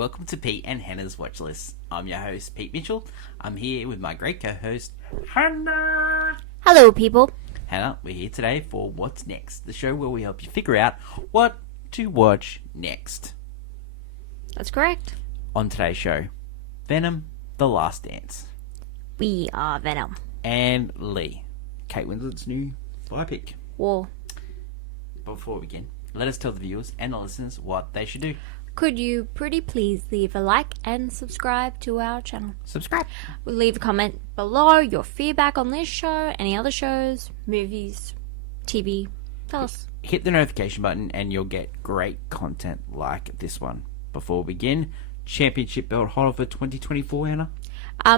Welcome to Pete and Hannah's Watch List. I'm your host, Pete Mitchell. I'm here with my great co-host, Hannah. Hello, people. Hannah, we're here today for What's Next, the show where we help you figure out what to watch next. That's correct. On today's show, Venom, The Last Dance. We are Venom. And Lee, Kate Winslet's new biopic. War. Before we begin, let us tell the viewers and the listeners what they should do. Could you pretty please leave a like and subscribe to our channel? Subscribe. Leave a comment below your feedback on this show, any other shows, movies, TV. Tell us. Hit the notification button and you'll get great content like this one. Before we begin, championship belt holder for 2024, Hannah?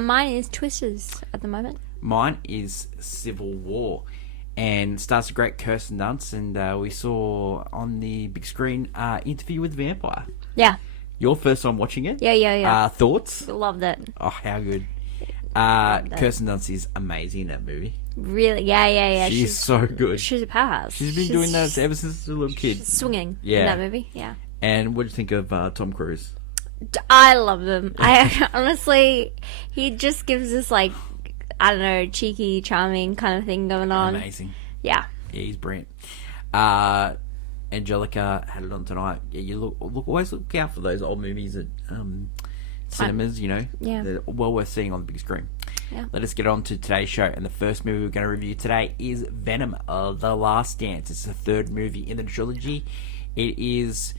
Mine is Twisters at the moment. Mine is Civil War. And stars a great Kirsten Dunst, and we saw on the big screen Interview with the Vampire. Yeah. Your first time watching it? Yeah. Thoughts? Loved it. Oh, how good. Kirsten Dunst is amazing in that movie. Really? Yeah. She's so good. She's a powerhouse. She's been doing that ever since a little kid. She's swinging in that movie, yeah. And what do you think of Tom Cruise? I love him. I honestly, he just gives this I don't know, cheeky, charming kind of thing going on. Amazing. Yeah. Yeah, he's brilliant. Angelica had it on tonight. Yeah, you always look out for those old movies at cinemas, you know. Yeah. They're well worth seeing on the big screen. Yeah. Let us get on to today's show. And the first movie we're going to review today is Venom, The Last Dance. It's the third movie in the trilogy. It is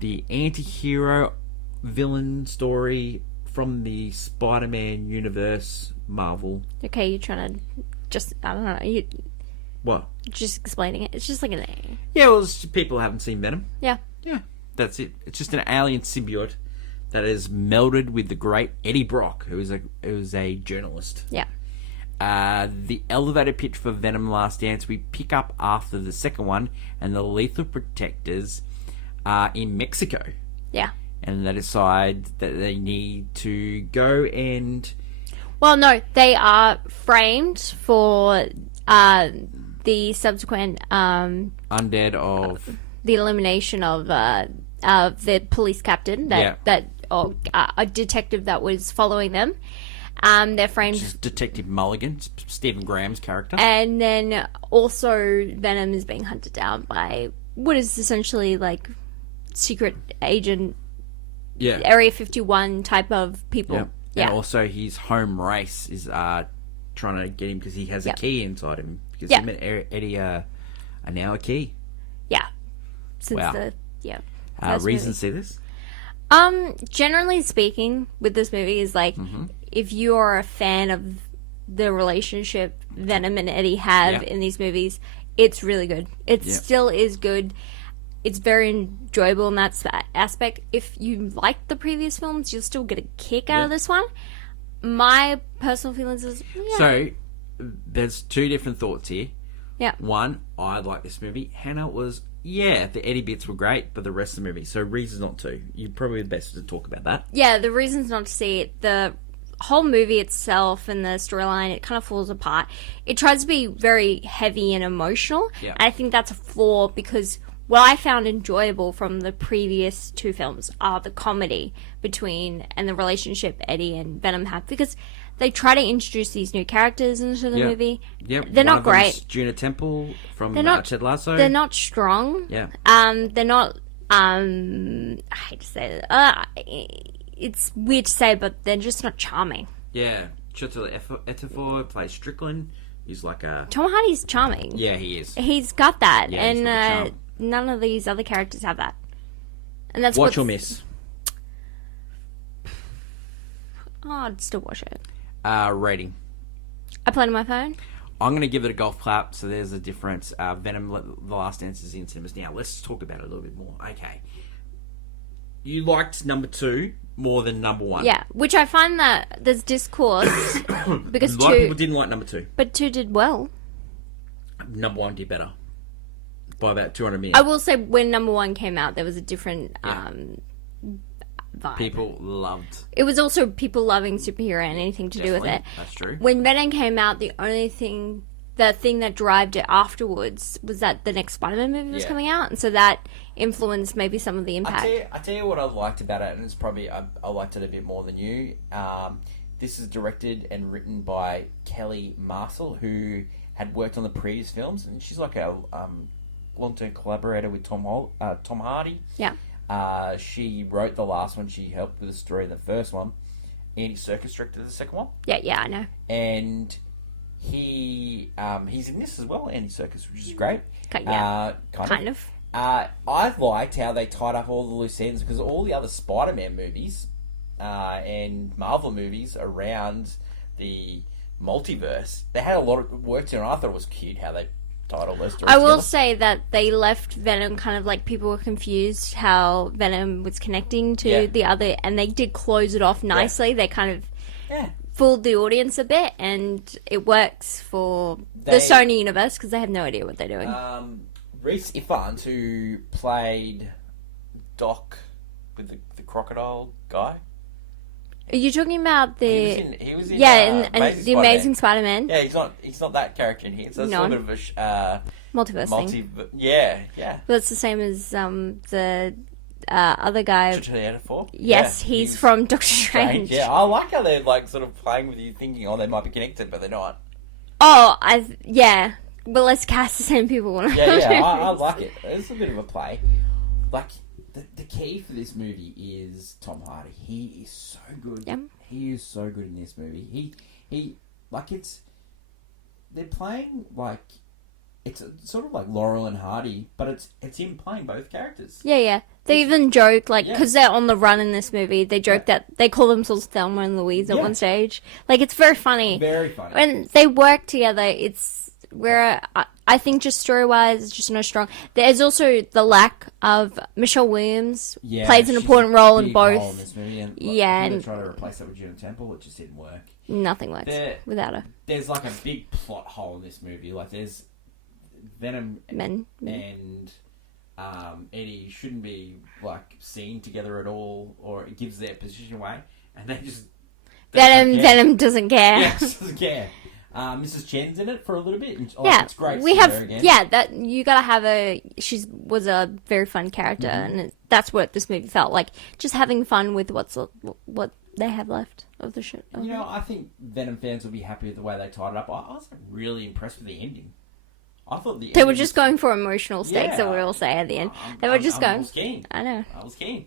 the anti-hero villain story from the Spider-Man universe, Marvel. Okay, you're trying to I don't know, What? just explaining it. It's just like Yeah, well, it's just people haven't seen Venom. Yeah. Yeah, that's it. It's just an alien symbiote that is melded with the great Eddie Brock, who is a journalist. Yeah. The elevator pitch for Venom Last Dance we pick up after the second one, and the Lethal Protectors are in Mexico. Yeah. And they decide that they need to go and... Well, no, they are framed for the subsequent undead of... the elimination of the police captain, a detective that was following them. They're framed... Which is Detective Mulligan, Stephen Graham's character. And then also Venom is being hunted down by what is essentially secret agent... Yeah. Area 51 type of people. Yeah. Yeah. And also his home race is trying to get him because he has a key inside him. Because him and Eddie are now a key. Yeah. Since wow. Reason to see this? Generally speaking, with this movie is if you are a fan of the relationship Venom and Eddie have in these movies, it's really good. It still is good. It's very enjoyable in that aspect. If you like the previous films, you'll still get a kick out of this one. My personal feelings is... Yeah. So, there's two different thoughts here. Yeah. One, I like this movie. Hannah was... Yeah, the Eddie bits were great, but the rest of the movie... So, reasons not to. You're probably the best to talk about that. Yeah, the reasons not to see it. The whole movie itself and the storyline, it kind of falls apart. It tries to be very heavy and emotional. Yeah. And I think that's a flaw because... What I found enjoyable from the previous two films are the comedy between and the relationship Eddie and Venom have, because they try to introduce these new characters into the movie. Yeah, they're not great. Juna Temple from Ted Lasso. They're not strong. Yeah. They're not. I hate to say that. It's weird to say, but they're just not charming. Yeah, Chiwetel Ejiofor plays Strickland. He's like a... Tom Hardy's charming. Yeah, he is. He's got that, yeah, and none of these other characters have that. And that's watch or miss. Oh, I'd still watch it. Rating. I played on my phone. I'm going to give it a golf clap, so there's a difference. Venom, The Last Dance is in cinemas. Now, let's talk about it a little bit more. Okay. You liked number 2 more than number 1. Yeah, which I find that there's discourse because a lot of people didn't like number 2. But 2 did well. Number 1 did better. By about 200 million. I will say when number 1 came out, there was a different vibe. People loved. It was also people loving superhero and anything to do with it. That's true. When Venom came out, the only thing the thing that drove it afterwards was that the next Spider-Man movie was Yeah. coming out, and so that influenced maybe some of the impact. I tell you what I liked about it, and it's probably I liked it a bit more than you. This is directed and written by Kelly Marcel, who had worked on the previous films, and she's like a long-term collaborator with Tom Hardy. Yeah. She wrote the last one. She helped with the story of the first one. Andy Serkis directed the second one. Yeah, I know. And he's in this as well, Andy Serkis, which is great. Yeah, kind of. I liked how they tied up all the loose ends, because all the other Spider-Man movies and Marvel movies around the multiverse, they had a lot of work to it, and I thought it was cute how they tied all those stories I will together. say that they left Venom kind of like people were confused how Venom was connecting to the other, and they did close it off nicely. Yeah. They kind of fooled the audience a bit, and it works for the Sony universe because they have no idea what they're doing. Rhys Ifans, who played Doc with the crocodile guy. Are you talking about the? He was in the Amazing Spider-Man. Yeah, he's not that character in here. So it's a little bit of a multiverse thing. Yeah. But it's the same as the other guy. Yes, he's from Doctor Strange. Yeah, I like how they're like sort of playing with you, thinking, they might be connected, but they're not. Oh, But let's cast the same people. I like it. It's a bit of a play. Like, the key for this movie is Tom Hardy. He is so good. Yeah. He is so good in this movie. He like, they're playing like, it's sort of like Laurel and Hardy, but it's him playing both characters. Yeah. They even joke, like, because they're on the run in this movie, they joke that they call themselves Thelma and Louise at one stage. Like, it's very funny. Very funny. When they work together, it's where I think just story-wise, it's just no strong. There's also the lack of Michelle Williams plays an important role in both. In this movie, and and they try to replace that with Juno Temple, it just didn't work. Nothing works without her. There's like a big plot hole in this movie. Like, there's Venom and Eddie shouldn't be like seen together at all, or it gives their position away, and they just Venom doesn't care. Yeah, doesn't care. Mrs. Chen's in it for a little bit. And, it's great. We have that you gotta have her. She was a very fun character, and that's what this movie felt like. Just having fun with what they have left of the shit. I think Venom fans will be happy with the way they tied it up. I was really impressed with the ending. I thought they were just going for emotional stakes. That we all say at the end. They were just going. I was keen. I know. I was keen.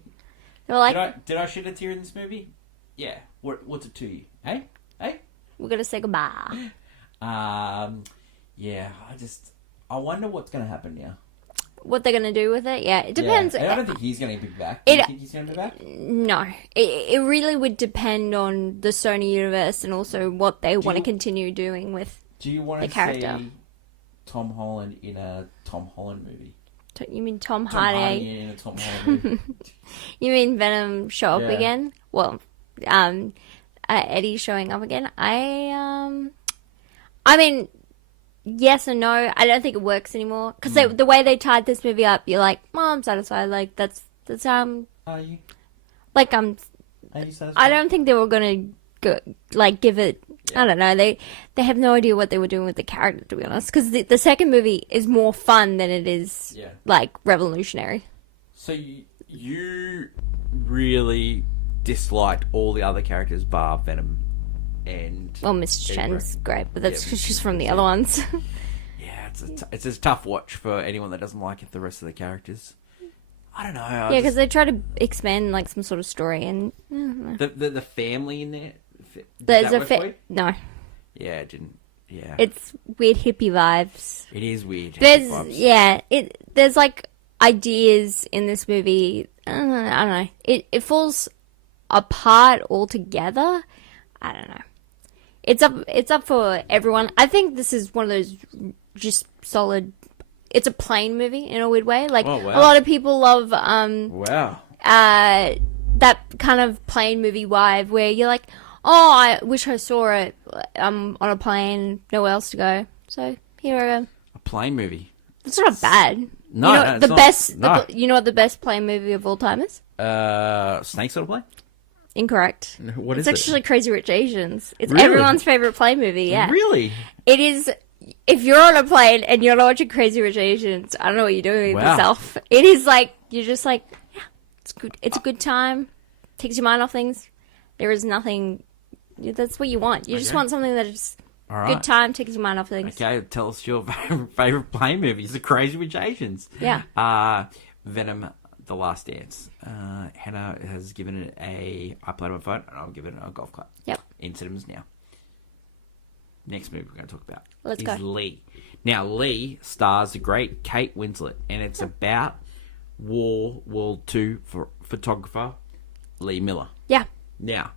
They were like, did I shed a tear in this movie? Yeah. What's it to you? Hey. We're gonna say goodbye. Yeah. I wonder what's gonna happen now. What they're gonna do with it? Yeah, it depends. Yeah. I don't think he's gonna be back. Do you think he's gonna be back? No, it really would depend on the Sony universe and also what they want to continue doing with. Do you want to see Tom Holland in a Tom Holland movie? You mean Tom Hardy in a Tom Holland movie? You mean Venom show up again? Well, Eddie showing up again. I mean, yes and no. I don't think it works anymore because the way they tied this movie up, you're like, well, I'm satisfied. Like that's Are you? Like Are you satisfied? I don't think they were gonna give it. Yeah. I don't know. They have no idea what they were doing with the character, to be honest. Because the second movie is more fun than it is like revolutionary. So you really disliked all the other characters bar Venom and Mrs. Chen's great, but that's because she's from the other ones. Yeah, it's a tough watch for anyone that doesn't like the rest of the characters. I don't know. Because they try to expand like some sort of story and the family in there. There's no. Yeah, it didn't. Yeah, it's weird hippie vibes. It is weird. There's like ideas in this movie. I don't know. It falls apart altogether. I don't know. It's up for everyone. I think this is one of those just solid. It's a plain movie in a weird way. Like a lot of people love. That kind of plain movie vibe where you're like, oh, I wish I saw it. I'm on a plane, nowhere else to go. So here I go. A plane movie. It's not bad. No, you know, it's not. Best. No. You know what the best plane movie of all time is? Snakes on a Plane? Incorrect. What is it? It's actually Crazy Rich Asians. It's really? Everyone's favorite plane movie. Yeah. Really? It is. if you're on a plane and you're watching Crazy Rich Asians, I don't know what you're doing with yourself. It is like, you're just like, yeah, it's good. It's a good time. Takes your mind off things. There is nothing. That's what you want. You just want something that is good time, takes your mind off things. Okay, tell us your favorite plane movies, The Crazy Rich Asians. Yeah. Venom, The Last Dance. Hannah has given it I played on my phone, and I'll give it a golf clap. Yep. In cinemas now. Next movie we're going to talk about is Lee. Now, Lee stars the great Kate Winslet, and it's about World War II photographer Lee Miller. Yeah. Now,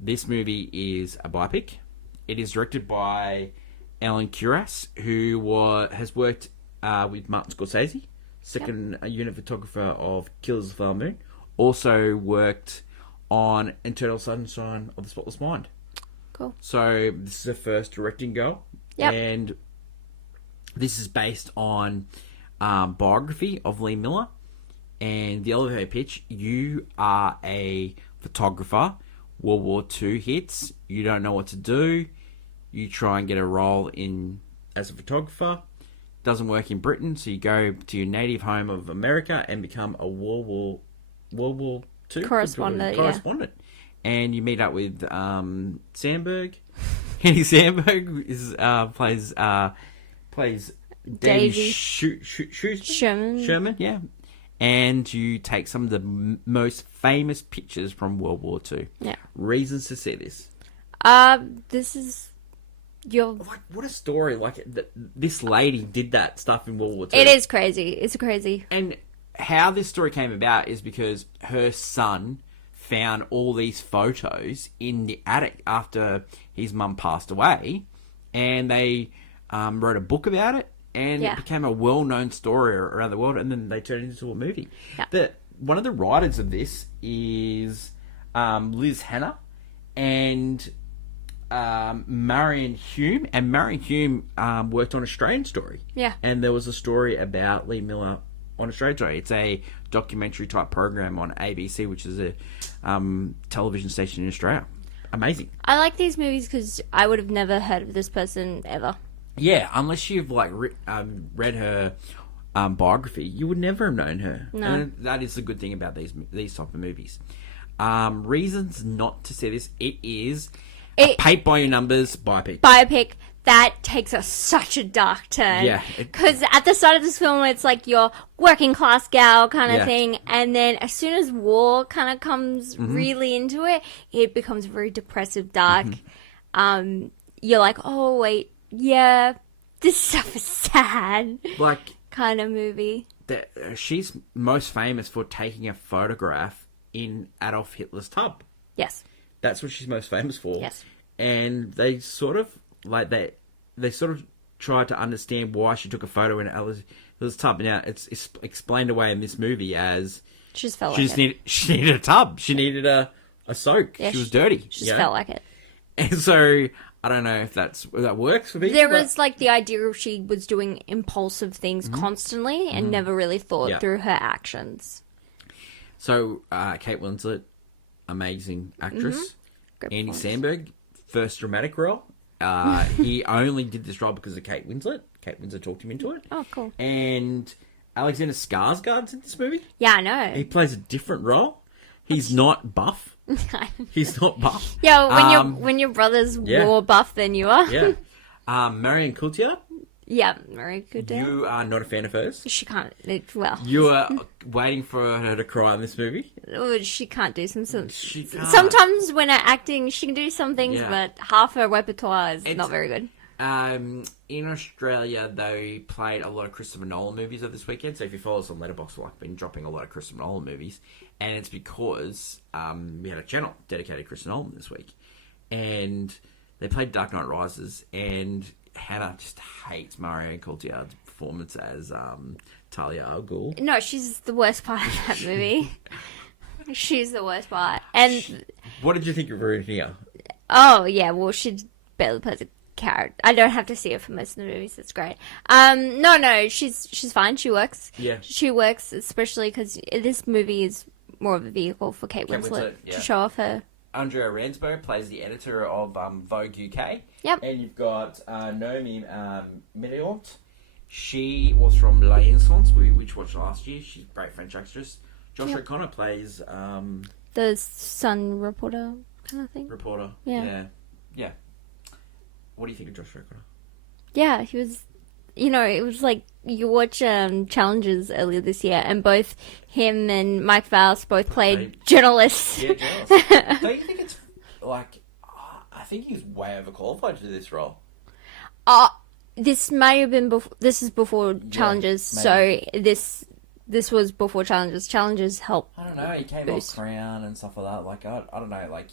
this movie is a biopic. It is directed by Alan Curas, who has worked with Martin Scorsese, second unit photographer of Killers of the Flower Moon. Also worked on Eternal Sunshine of the Spotless Mind. Cool. So this is her first directing go. Yep. And this is based on biography of Lee Miller. And the elevator pitch, you are a photographer. World War II hits. You don't know what to do. You try and get a role as a photographer. Doesn't work in Britain, so you go to your native home of America and become a World War II correspondent. And you meet up with Sandberg. Andy Sandberg plays Davey Sherman, yeah. And you take some of the most famous pictures from World War II. Yeah. Reasons to see this. This is your... Like, what a story. Like, this lady did that stuff in World War II. It is crazy. It's crazy. And how this story came about is because her son found all these photos in the attic after his mum passed away. And they wrote a book about it. And it became a well-known story around the world, and then they turned it into a movie. Yeah. One of the writers of this is Liz Hannah and Marion Hume. And Marion Hume worked on Australian Story. Yeah. And there was a story about Lee Miller on Australian Story. It's a documentary-type program on ABC, which is a television station in Australia. Amazing. I like these movies because I would have never heard of this person ever. Yeah, unless you've read her biography, you would never have known her. No. And that is the good thing about these type of movies. Reasons not to see this: it is a paint by your numbers biopic. Biopic that takes such a dark turn. Yeah, because at the start of this film, it's like your working class gal kind of thing, and then as soon as war kind of comes really into it, it becomes very depressive, dark. You're like, oh wait. Yeah, this stuff is sad. Like, kind of movie. She's most famous for taking a photograph in Adolf Hitler's tub. Yes. That's what she's most famous for. Yes. And they sort of, they sort of tried to understand why she took a photo in Adolf Hitler's tub. Now, it's explained away in this movie as... She needed a tub. She needed a soak. Yeah, she was dirty. She just felt like it. And so... I don't know if that works for me. There was the idea of she was doing impulsive things constantly and never really thought through her actions. So, Kate Winslet, amazing actress. Andy Samberg, first dramatic role. He only did this role because of Kate Winslet. Kate Winslet talked him into it. Oh, cool. And Alexander Skarsgård's in this movie. Yeah, I know. He plays a different role. He's not buff. He's not buff. Yeah, when your brother's more buff than you are. Yeah. Marion Cotillard. Yeah, Marion Cotillard. You are not a fan of hers. She can't. You are waiting for her to cry in this movie. She can't do some. She can't. Sometimes when her acting, she can do some things, but half her repertoire is not very good. In Australia, they played a lot of Christopher Nolan movies over this weekend. So if you follow us on Letterboxd, we've been dropping a lot of Christopher Nolan movies. And it's because we had a channel dedicated to Christopher Nolan this week. And they played Dark Knight Rises. And Hannah just hates Marion Cotillard's performance as Talia al Ghul. No, she's the worst part of that movie. She's the worst part. And what did you think of her in here? Oh, yeah. Well, she barely plays a character. I don't have to see her for most of the movies. It's great. No, she's fine. She works. Yeah. She works, especially because this movie is more of a vehicle for Kate Winslet to show off her Andrea Ransbo plays the editor of Vogue UK. Yep. And you've got Naomi Milliot. She was from La Innocence, which we watched last year. She's a great French actress. Josh O'Connor plays... the Sun reporter kind of thing. Reporter. Yeah. Yeah. What do you think of Josh O'Connor? Yeah, he was... You know, it was like you watch Challenges earlier this year, and both him and Mike Faust both played journalists. Yeah, journalists. Don't you think it's like... I think he's way overqualified to do this role. This may have been before... This is before Challenges, so this was before Challenges. Challenges helped. I don't know. He came off Crown and stuff like that. Like I don't know. Like,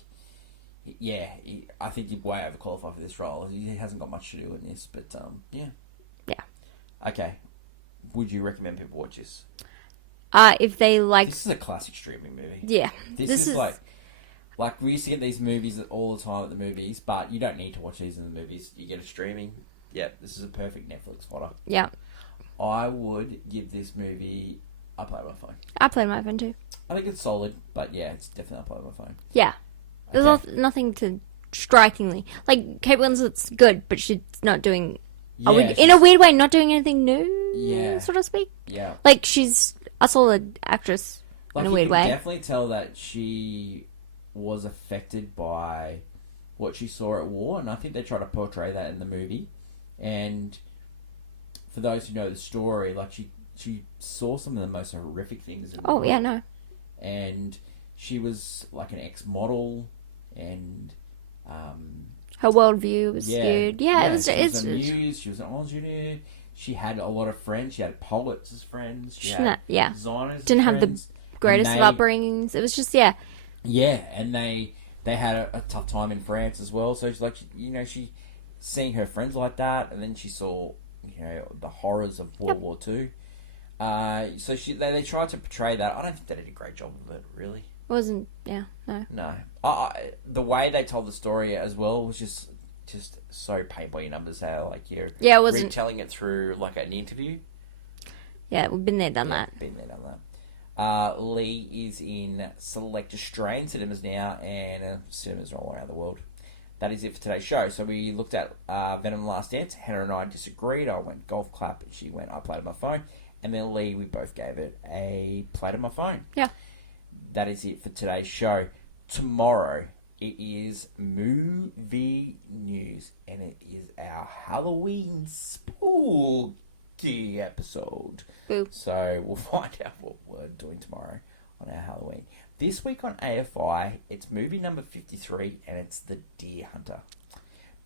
yeah, I think he's way overqualified for this role. He hasn't got much to do in this, but yeah. Yeah. Okay. Would you recommend people watch this? If they like, this is a classic streaming movie. Yeah. This is like we used to get these movies all the time at the movies, but you don't need to watch these in the movies. You get a streaming. Yeah, this is a perfect Netflix fodder. Yeah. I would give this movie... I play on my phone. I play on my phone too. I think it's solid, but yeah, it's definitely I play on my phone. Yeah. There's nothing to strikingly... Like, Kate Winslet's good, but she's not doing... Yeah, in a weird way, not doing anything new, so to speak. Yeah. Like, she's a solid actress in a weird way. You can definitely tell that she was affected by what she saw at war, and I think they try to portray that in the movie. And for those who know the story, like she saw some of the most horrific things in the world. Yeah, no. And she was like an ex-model, and her worldview was skewed. Yeah, it was. She was a muse. She was an ingenue. She had a lot of friends. She had poets as friends. She had designers. Didn't have friends. The greatest of upbringings. It was just Yeah, and they had a tough time in France as well. So she's like, she seeing her friends like that, and then she saw the horrors of World War Two. So they tried to portray that. I don't think they did a great job of it, really. Wasn't no. The way they told the story as well was just so paint by your numbers. How like you're it wasn't retelling it through like an interview. Yeah, we've been there, done that. Been there, done that. Lee is in select Australian cinemas now, and cinemas all around the world. That is it for today's show. So we looked at Venom: Last Dance. Hannah and I disagreed. I went golf clap, and she went I played on my phone. And then Lee, we both gave it a played on my phone. Yeah. That is it for today's show. Tomorrow, it is movie news, and it is our Halloween spooky episode. Boo. So we'll find out what we're doing tomorrow on our Halloween. This week on AFI, it's movie number 53, and it's The Deer Hunter.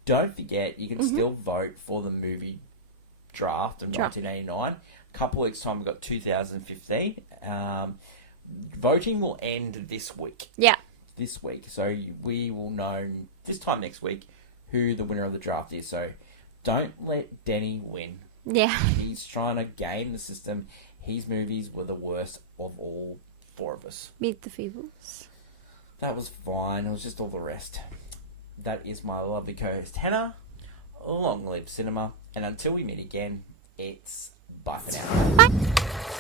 Don't forget, you can still vote for the movie draft of 1989. A couple of weeks' time, we've got 2015. Voting will end this week. Yeah. This week. So we will know this time next week who the winner of the draft is. So don't let Denny win. Yeah. He's trying to game the system. His movies were the worst of all four of us. Meet the Feebles. That was fine. It was just all the rest. That is my lovely co-host Hannah. Long live cinema. And until we meet again, it's bye for now. Bye.